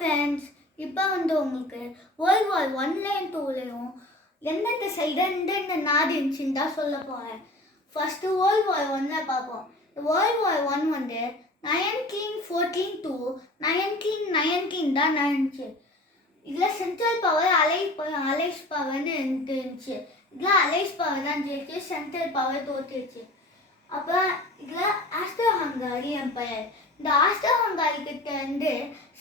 Friends, இப்போ உங்களுக்கு world war ஒன்லையும் டூலையும் எந்தெந்த சைடு எந்தெந்த நாடு இருந்துச்சுன்னு தான் சொல்ல போகிறேன். ஃபஸ்ட்டு வேர்ல்ட் வார் ஒன்னில் பார்ப்போம். வேர்ல்ட் வார் ஒன் 1914 to 1919 தான் நடந்துச்சு. இதில் சென்ட்ரல் பவர் அலைஸ் பவர்னு இருந்துச்சு. இதில் அலைஸ் பவர் தான் ஜெயிச்சு, சென்ட்ரல் பவர் தோற்றுச்சு. அப்புறம் இதில் ஆஸ்ட்ரோ ஹங்காரி எம்பையர். இந்த ஆஸ்ட்ரோ ஹங்காரி கிட்ட இருந்து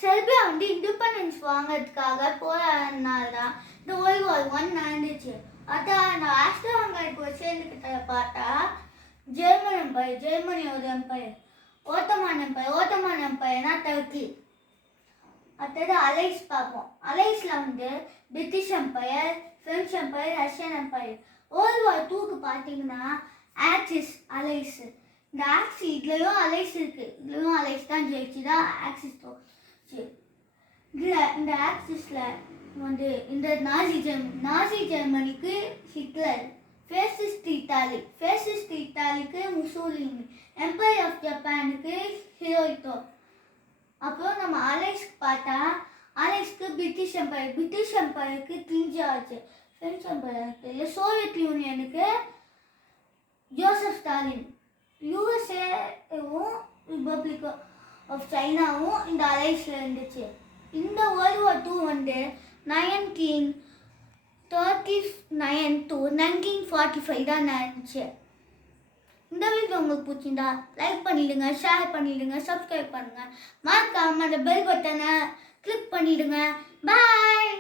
செர்பியா இண்டிபெண்டன்ஸ் வாங்கிறதுக்காக போராடினால தான் இந்த வேர்ல்ட் வார் ஒன் நடந்துச்சு. அதான் அந்த ஆஸ்ட்ரோ ஹங்காரி கூட சேர்ந்துக்கிட்ட பார்த்தா ஜெர்மன் எம்பையர், ஜெர்மனியோட எம்பையர். ஓட்டமான் எம்பையர்னா டர்க்கி. அடுத்தது அலைஸ் பார்ப்போம். அலைஸில் British empire, French empire, Russian empire. World war டூக்கு பார்த்தீங்கன்னா ஆக்சிஸ் அலைஸ். இந்த இதுலேயும் அலைஸ் இருக்குது. இதுலேயும் அலைஸ் தான் ஜெயிச்சு தான் ஆக்சிஸ் தோச்சு. இதில் இந்த ஆக்சிஸில் இந்த நாசி ஜெர்மனிக்கு ஹிட்லர், ஃபேசிஸ்ட் இத்தாலிக்கு முசோலினி, எம்பையர் ஆஃப் ஜப்பானுக்கு ஹிரோஹிட்டோ. அப்புறம் நம்ம அலைஸ்க்கு பார்த்தா அலைஸ்க்கு பிரிட்டிஷ் எம்பையருக்கு கிங் ஜார்ஜ், ஃப்ரெஞ்ச் எம்பையருக்கு, சோவியத் யூனியனுக்கு ஜோசப் ஸ்டாலின், யூஎஸ்ஏவும் ரிப்பப்ளிக் ஆஃப் சைனாவும் இந்த அலைஸில் இருந்துச்சு. இந்த வேர்ல்டு வார் டூ 1939 to 1945 தான் நடந்துச்சு. இந்த வீடியோ உங்களுக்கு பிடிச்சிருந்தா லைக் பண்ணிடுங்க, ஷேர் பண்ணிடுங்க, சப்ஸ்கிரைப் பண்ணுங்கள். மறக்காம அந்த பெல் பட்டனை கிளிக் பண்ணிடுங்க. பாய்.